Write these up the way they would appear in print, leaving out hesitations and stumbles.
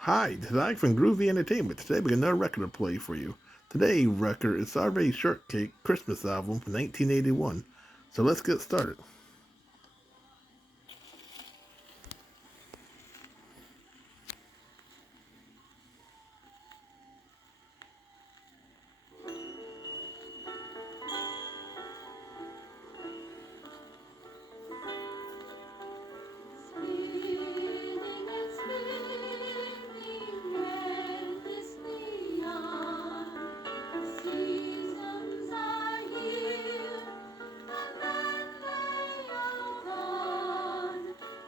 Hi, this is Ike from Groovy Entertainment. Today we got another record to play for you. Today's record is Strawberry Shortcake Christmas album from 1981. So let's get started. Spinning and spinning endlessly on. Seasons are here, and then they are gone.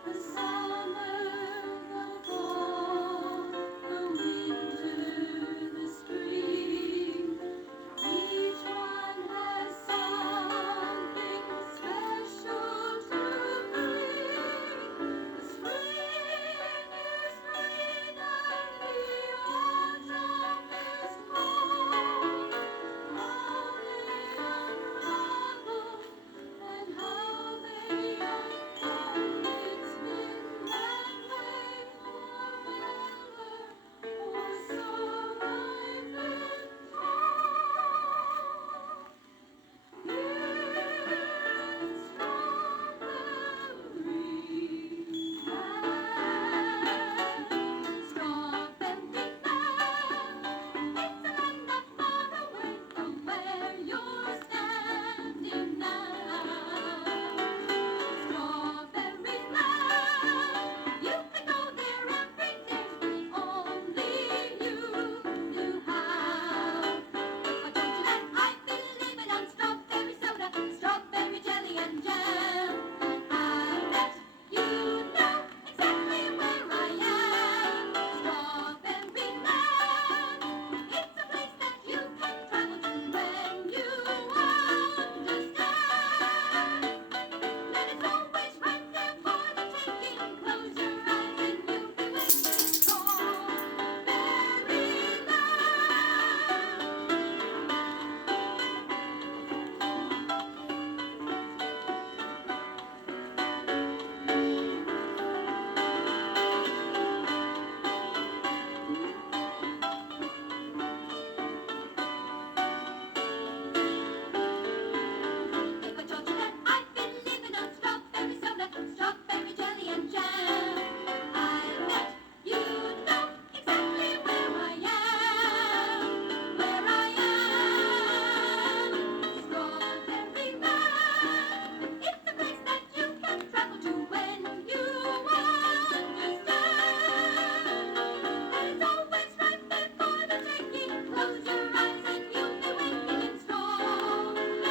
The summer, the fall, the winter, the spring. Each one has something special to bring. The spring is green and the autumn is cold. How they unravel and how they unfold. It's been that way forever, or so I've been told. Strawberry jelly and jam. I bet you know exactly where I am. Strawberry land. It's a place that you can travel to when you understand. That it's always right there for the taking. Close your eyes and you'll be with Strawberry But don't you that I've been living on strawberry soda, strawberry jelly and jam. I bet you know exactly where I am. Where I am. Strawberry land. It's a place that you can travel to when you understand. And it's always right there for the taking. Close your eyes and you'll be waking in Strawberry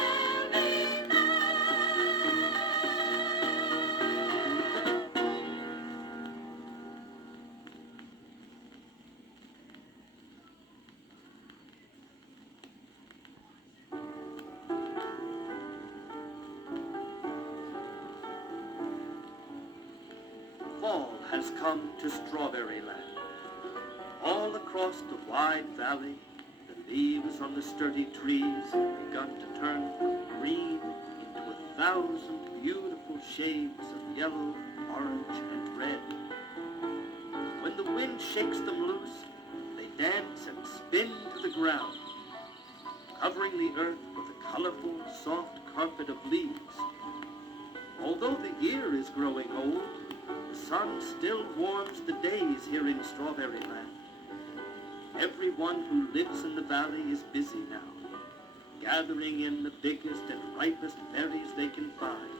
Fall has come to Strawberry Land. All across the wide valley, the leaves on the sturdy trees have begun to turn from green into 1,000 beautiful shades of yellow, orange, and red. When the wind shakes them loose, they dance and spin to the ground, covering the earth with a colorful, soft carpet of leaves. Although the year is growing old, the sun still warms the days here in Strawberry Land. Everyone who lives in the valley is busy now, gathering in the biggest and ripest berries they can find,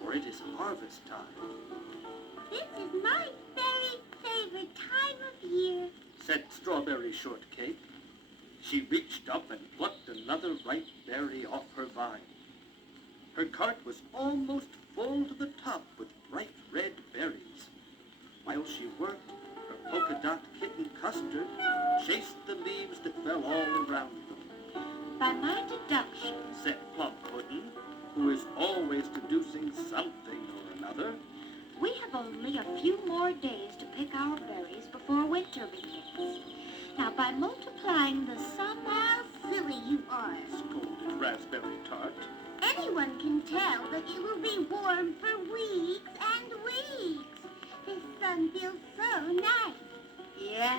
for it is harvest time, This is my very favorite time of year. said Strawberry Shortcake. She reached up and plucked another ripe berry off her vine. Her cart was almost full to the top with bright red berries. While she worked, her polka dot kitten Custard chased the leaves that fell all around them, By my deduction, said Plum Pudding, who is always deducing something or another. we have only a few more days to pick our berries before winter begins. Now, by multiplying the sum, how silly you are. Scolded Raspberry Tart. Anyone can tell that it will be warm for weeks and weeks. The sun feels so nice. Yeah,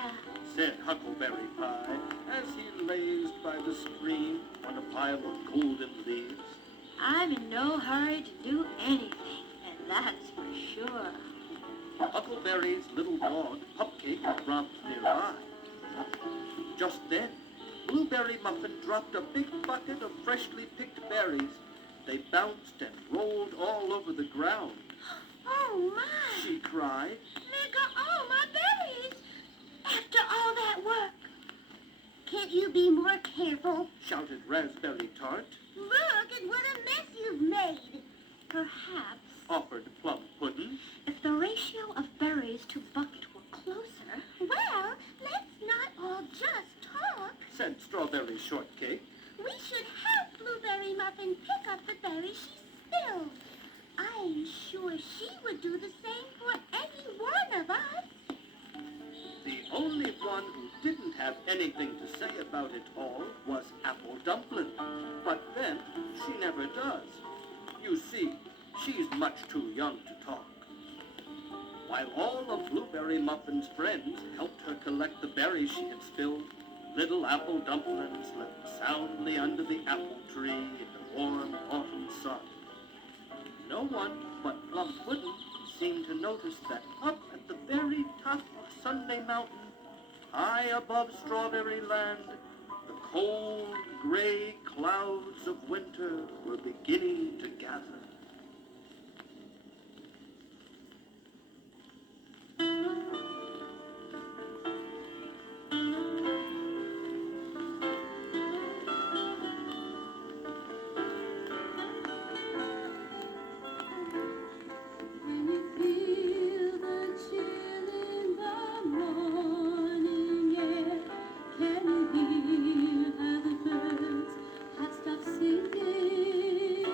pile of golden leaves. I'm in no hurry to do anything, and that's for sure. Huckleberry's little dog, Cupcake, romped nearby. Just then, Blueberry Muffin dropped a big bucket of freshly picked berries. They bounced and rolled all over the ground. Oh, my! She cried. There go all my berries! After all that work! Can't you be more careful? Shouted Raspberry Tart. Look at what a mess you've made! Perhaps, Offered Plum Pudding. if the ratio of berries to bucket were closer... Well, let's not all just talk. Said Strawberry Shortcake. We should help Blueberry Muffin pick up the berries she spilled. I'm sure she would do the same for any one of us. The only one who didn't have anything to say about it all was Apple Dumpling. But then, she never does. You see, she's much too young to talk. While all of Blueberry Muffin's friends helped her collect the berries she had spilled, little Apple Dumpling slept soundly under the apple tree in the warm autumn sun. No one but Plum Pudding seemed to notice that up at the very top of Sunday Mountain, high above Strawberry Land, the cold, gray clouds of winter were beginning to gather. When you feel the chill in the morning air, can you hear how the birds have stopped singing?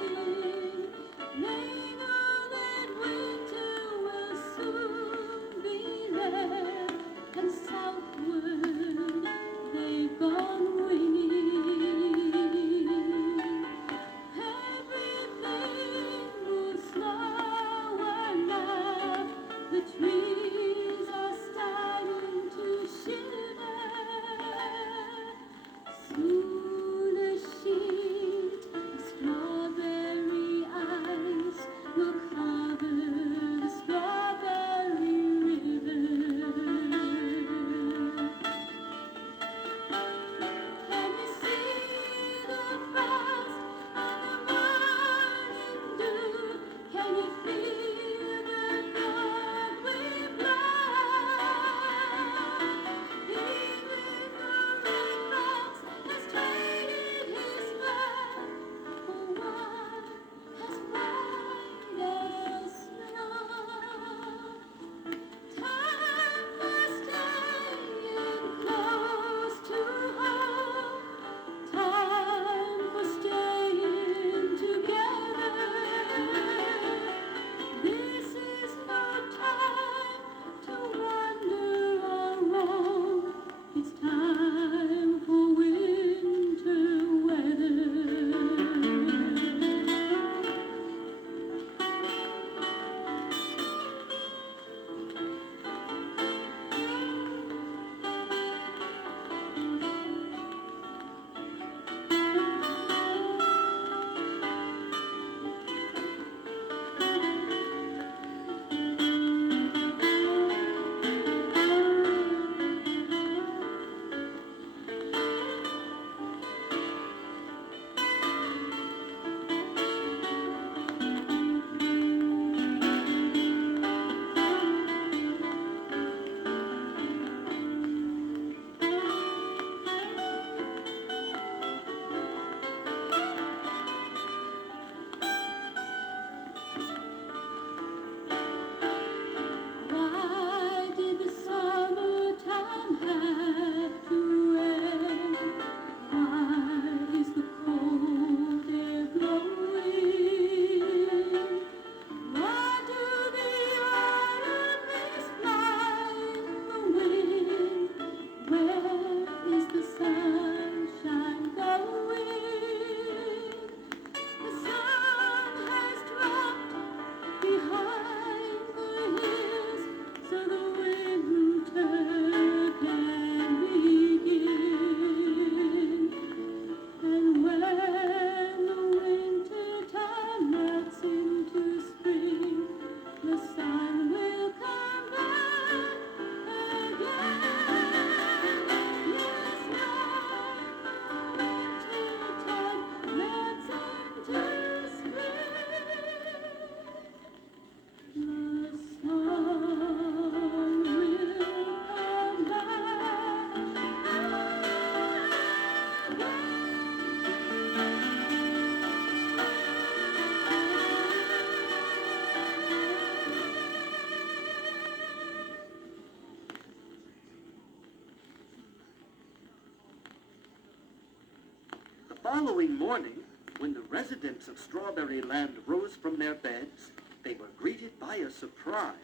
following morning, when the residents of Strawberry Land rose from their beds, they were greeted by a surprise.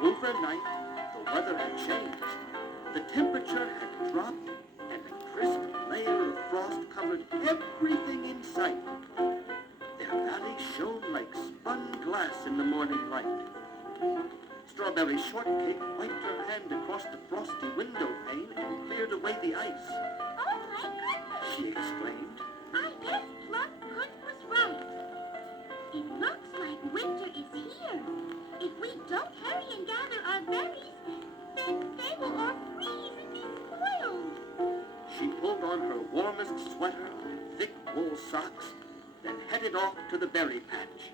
Overnight, the weather had changed. The temperature had dropped, and a crisp layer of frost covered everything in sight. Their valley shone like spun glass in the morning light. Strawberry Shortcake wiped her hand across the frosty window pane and cleared away the ice. Oh, my goodness! She exclaimed. I guess Plum Puddin was right. It looks like winter is here. If we don't hurry and gather our berries, then they will all freeze and be spoiled. She pulled on her warmest sweater and thick wool socks, then headed off to the berry patch.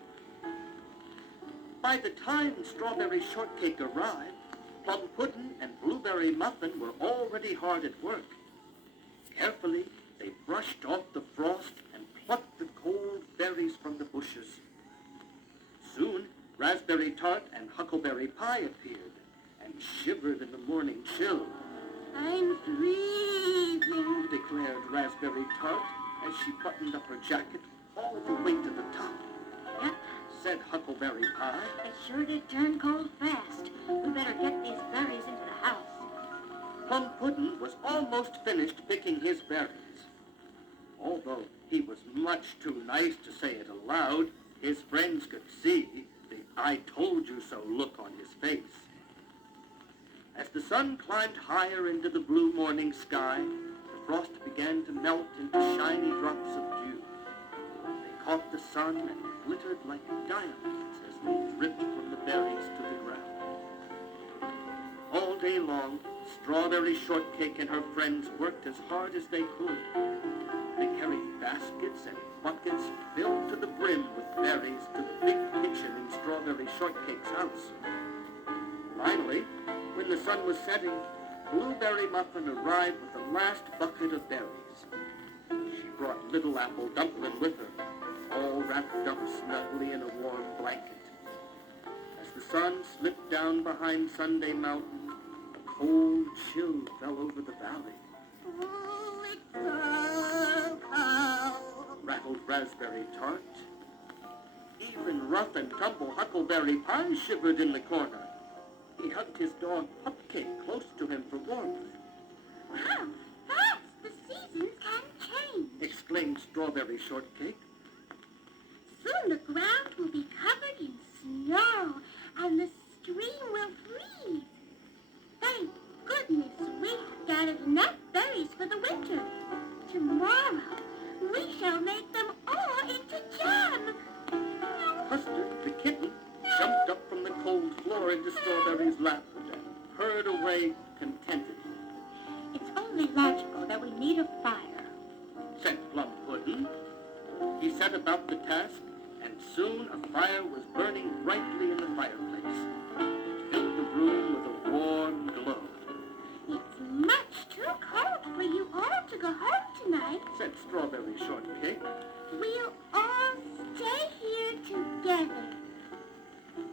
By the time Strawberry Shortcake arrived, Plum Puddin and Blueberry Muffin were already hard at work. Carefully, they brushed off the frost and plucked the cold berries from the bushes. Soon, Raspberry Tart and Huckleberry Pie appeared and shivered in the morning chill. I'm freezing. Declared Raspberry Tart as she buttoned up her jacket all the way to the top. Yep, Said Huckleberry Pie. it sure did turn cold fast. We better get these berries into the house. Plum Puddin was almost finished picking his berries. Although he was much too nice to say it aloud, his friends could see the "I told you so" look on his face. As the sun climbed higher into the blue morning sky, the frost began to melt into shiny drops of dew. They caught the sun and glittered like diamonds as they dripped from the berries to the ground. All day long, Strawberry Shortcake and her friends worked as hard as they could. They carried baskets and buckets filled to the brim with berries to the big kitchen in Strawberry Shortcake's house. Finally, when the sun was setting, Blueberry Muffin arrived with the last bucket of berries. She brought Little Apple Dumpling with her, all wrapped up snugly in a warm blanket. As the sun slipped down behind Sunday Mountain, a cold chill fell over the valley. Oh, it's so cold. Rattled Raspberry Tart. Even rough and tumble Huckleberry Pie shivered in the corner. He hugged his dog Pupcake close to him for warmth. Wow, fast! The seasons can change. Exclaimed Strawberry Shortcake. Soon the ground will be covered in snow, and the stream will freeze. Thank goodness we have gathered enough berries for the winter. Tomorrow we shall make them all into jam. Custard, the kitten, jumped up from the cold floor into Strawberry's lap and purred away contentedly. It's only logical that we need a fire. Said Plum Puddin. He set about the task, and soon a fire was burning brightly in the fireplace. It filled the room with a warm glow. It's much too cold for you all to go home tonight. Said Strawberry Shortcake. We'll all stay here together.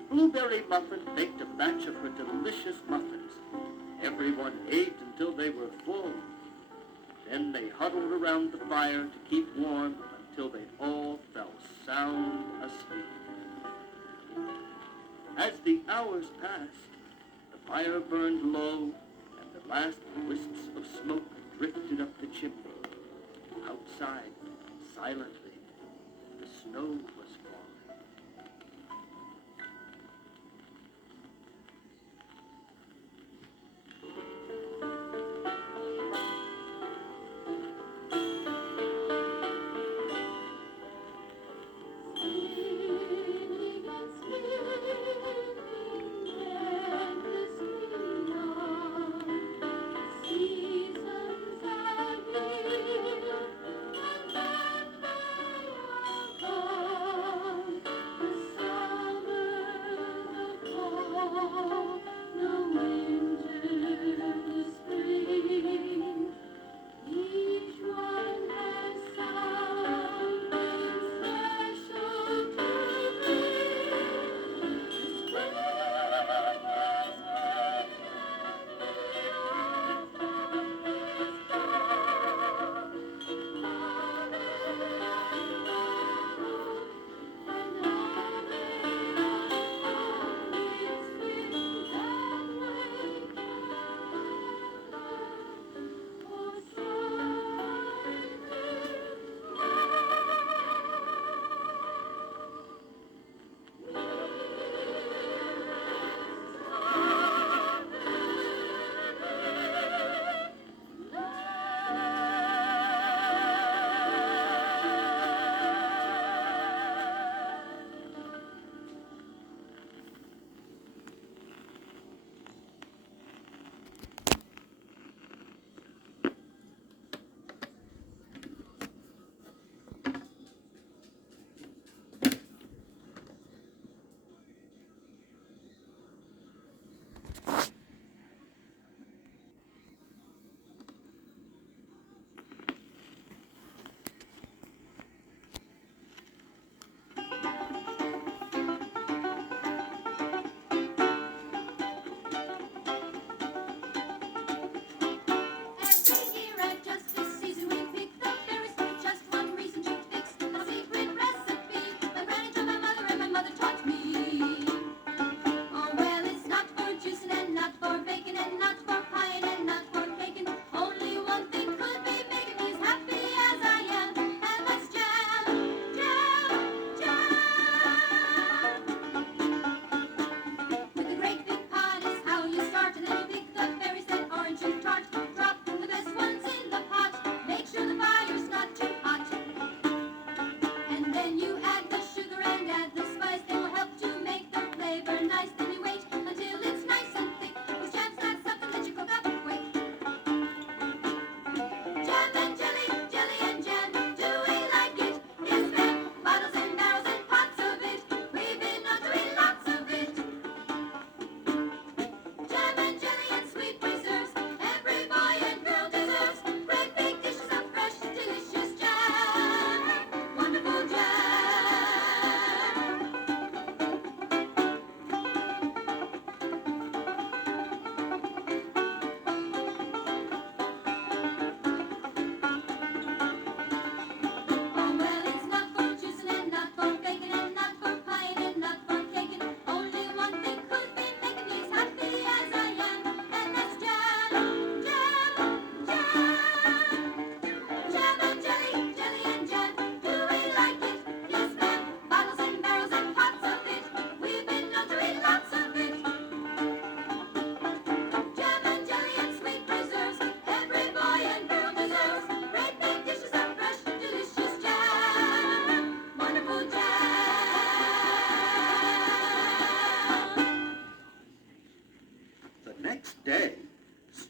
Blueberry Muffin baked a batch of her delicious muffins. Everyone ate until they were full. Then they huddled around the fire to keep warm until they all fell sound asleep. As the hours passed, the fire burned low and the last wisps of smoke drifted up the chimney. Outside, silently, the snow was falling.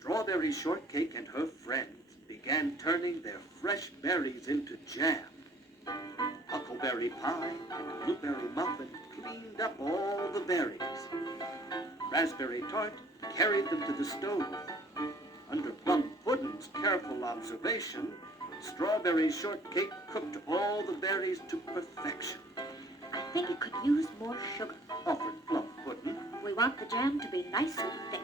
Strawberry Shortcake and her friends began turning their fresh berries into jam. Huckleberry Pie and Blueberry Muffin cleaned up all the berries. Raspberry Tart carried them to the stove. Under Plum Pudding's careful observation, Strawberry Shortcake cooked all the berries to perfection. I think it could use more sugar. Offered Plum Pudding. We want the jam to be nice and thick.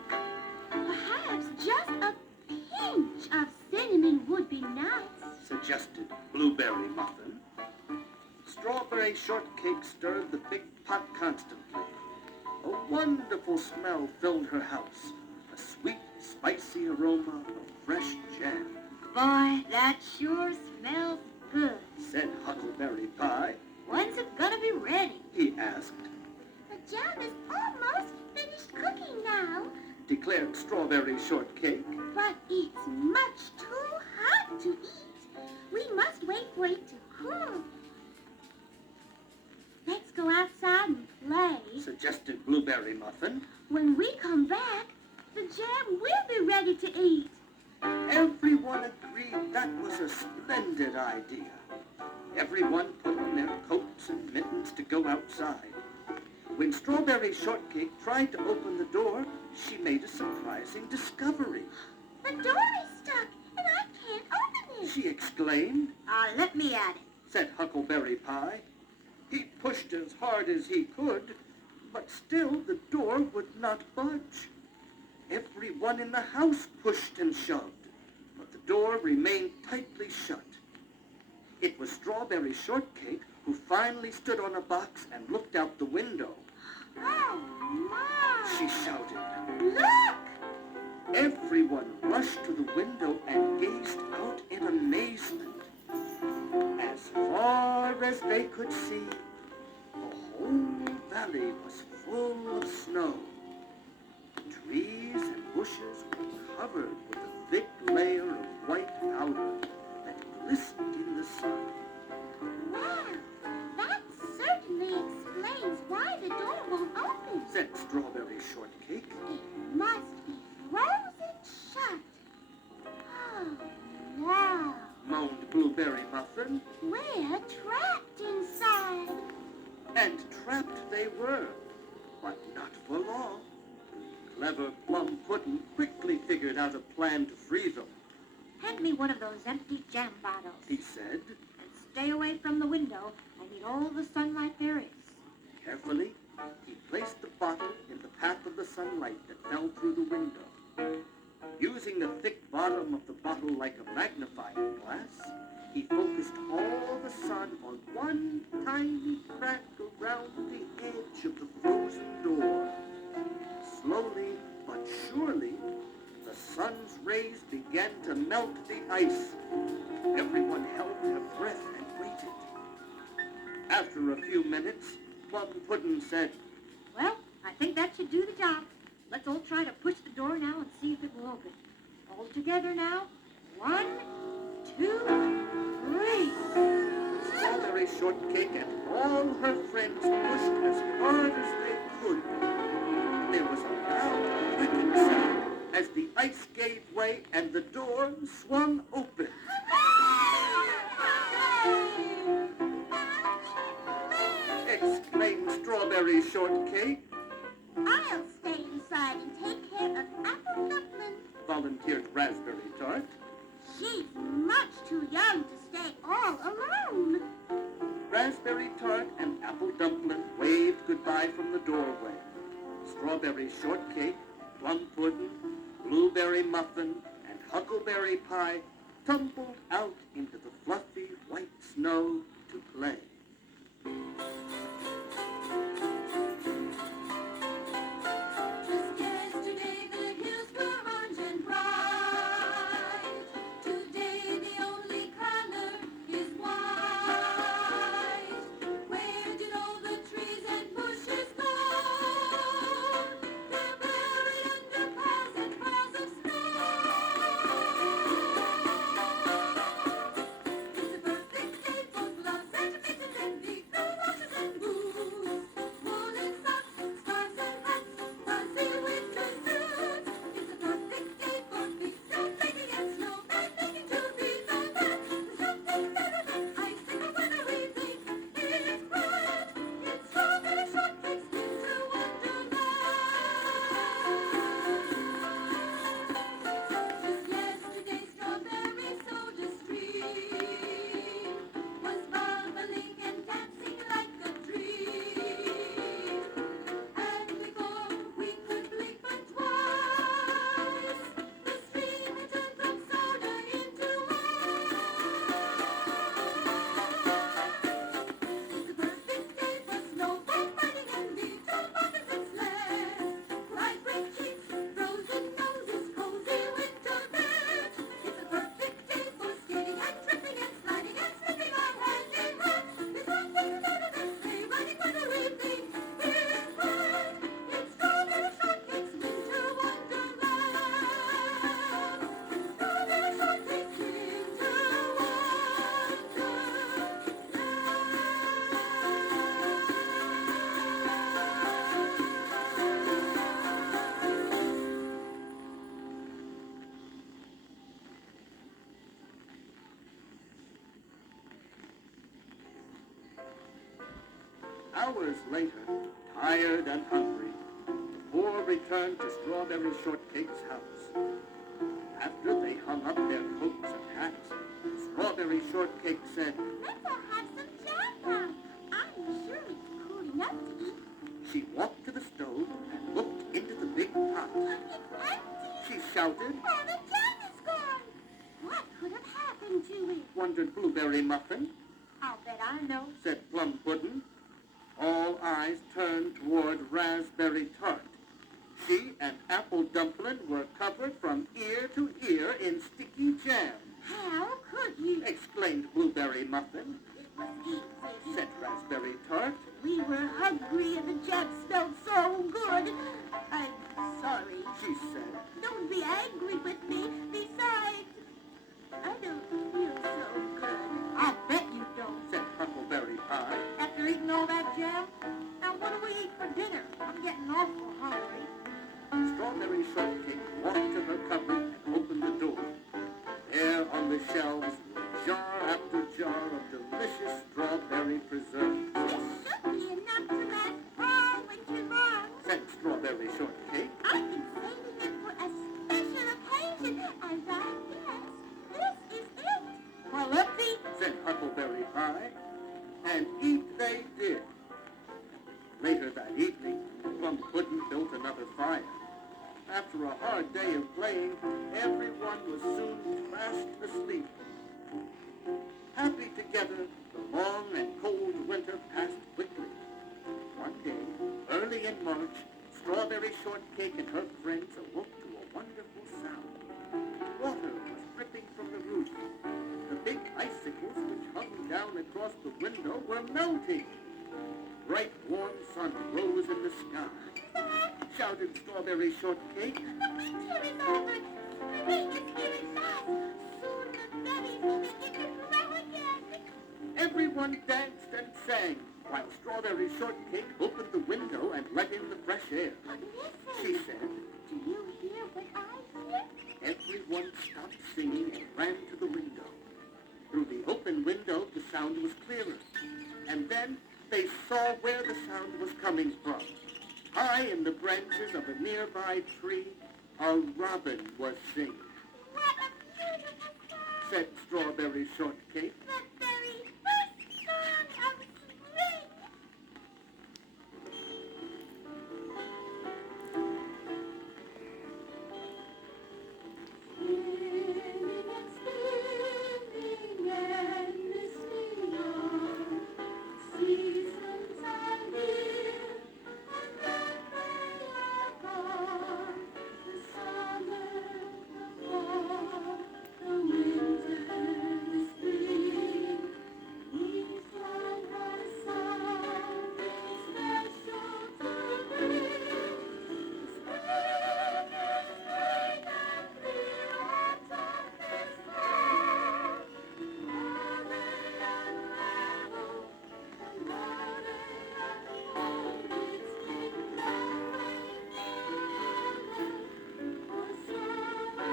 Perhaps just a pinch of cinnamon would be nice. Suggested Blueberry Muffin. Strawberry Shortcake stirred the big pot constantly. A wonderful smell filled her house. A sweet, spicy aroma of fresh jam. Boy, that sure smells good. Said Huckleberry Pie. When's it gonna be ready? He asked. The jam is almost finished cooking now, Declared Strawberry Shortcake. but it's much too hot to eat. We must wait for it to cool. Let's go outside and play. Suggested Blueberry Muffin. When we come back, the jam will be ready to eat. Everyone agreed that was a splendid idea. Everyone put on their coats and mittens to go outside. When Strawberry Shortcake tried to open the door, she made a surprising discovery. The door is stuck, and I can't open it. She exclaimed. Let me at it. Said Huckleberry Pie. He pushed as hard as he could, but still the door would not budge. Everyone in the house pushed and shoved, but the door remained tightly shut. It was Strawberry Shortcake who finally stood on a box and looked out the window. Oh, my. She shouted. Look! Everyone rushed to the window and gazed out in amazement. As far as they could see, the whole valley was full of snow. Trees and bushes were covered with a thick layer of white powder that glistened in the sun. Wow, that certainly explains why the door won't open. Said Strawberry Shortcake. It must be frozen shut. Oh, no. Moaned Blueberry Muffin. We're trapped inside. And trapped they were, but not for long. Clever Plum Pudding quickly figured out a plan to free them. Hand me one of those empty jam bottles. He said. And stay away from the window. I need all the sunlight there is. Carefully, he placed the bottle in the path of the sunlight that fell through the window. Using the thick bottom of the bottle like a magnifying glass, he focused all the sun on one tiny crack around the edge of the frozen door. Slowly but surely, the sun's rays began to melt the ice. Everyone held their breath and waited. After a few minutes, Plum Pudding said, Well, I think that should do the job. Let's all try to push the door now and see if it will open. All together now. 1, 2, 3. Strawberry Shortcake and all her friends pushed as hard as they could. There was a loud clicking sound as the ice gave way and the door swung open. Exclaimed Strawberry Shortcake. I'll stay inside and take care of Apple Dumpling. Volunteered Raspberry Tart. She's much too young to stay all alone. Raspberry Tart and Apple Dumpling waved goodbye from the doorway. Strawberry Shortcake, Plum Pudding, Blueberry Muffin, and Huckleberry Pie tumbled out into the fluffy white snow to play. Just yesterday the hills were orange and bright. Today the only color is white. Where did all the trees and bushes go? They're buried under piles and piles of snow. It's a perfect day full of sentimental Hours later, tired and hungry, the four returned to Strawberry Shortcake's house. After they hung up their coats and hats, Strawberry Shortcake said, Let's all have some jam now. I'm sure it's cool enough to eat. she walked to the stove and looked into the big pot. It's empty. She shouted, All the jam is gone. What could have happened to it? wondered Blueberry Muffin, I'll bet I know. said Plum Pudding. All eyes turned toward Raspberry Tart. She and Apple Dumpling were covered from ear to ear in sticky jam, How could you? exclaimed Blueberry Muffin, It was easy. said Raspberry Tart. We were hungry and the jam smelled so good. I'm sorry. She said, Don't be angry with me. Besides, I don't feel so good. I'll bet you don't. said Huckleberry Pie. After eating all that jam? Now what do we eat for dinner? I'm getting awful hungry. Strawberry Shortcake walked to her cupboard and opened the door. There on the shelves were jar after jar of delicious strawberry preserves, This should be enough to last all winter long. said Strawberry Shortcake. I've been saving it for a special occasion, and I guess this is it. Well, let's eat. said Huckleberry Pie, and eat they did. Later that evening, Plum Pudding built another fire. After a hard day of playing, everyone was soon fast asleep. Happy together, the long and cold winter passed quickly. One day, early in March, Strawberry Shortcake and her friends awoke to a wonderful sound. Water was dripping from the roof. The big icicles which hung down across the window were melting. Bright warm sun rose in the sky, shouted Strawberry Shortcake. The winter is over. Spring is here at last. Soon the berries will begin to grow again. Everyone danced and sang, while Strawberry Shortcake opened the window and let in the fresh air. She Listen, said, do you hear what I hear? everyone stopped singing and ran to the window. Through the open window, the sound was clearer. And then they saw where the sound was coming from. High in the branches of a nearby tree, a robin was singing, What a beautiful song. said Strawberry Shortcake. The very first song of spring. Spinning and spinning and listening on. Seasons are near and then they are gone. The summer, the fall, the winter, the spring. Each one has something special to bring. Spring is great and clear, autumn is fall. More they unravel, the more they unfold. It's been loving forever, or so I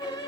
feel.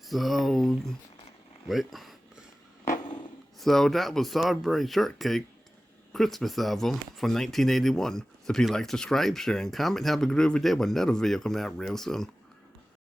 So, wait. So that was Strawberry Shortcake Christmas album from 1981. So if you like, subscribe, share, and comment. Have a groovy day with another video coming out real soon.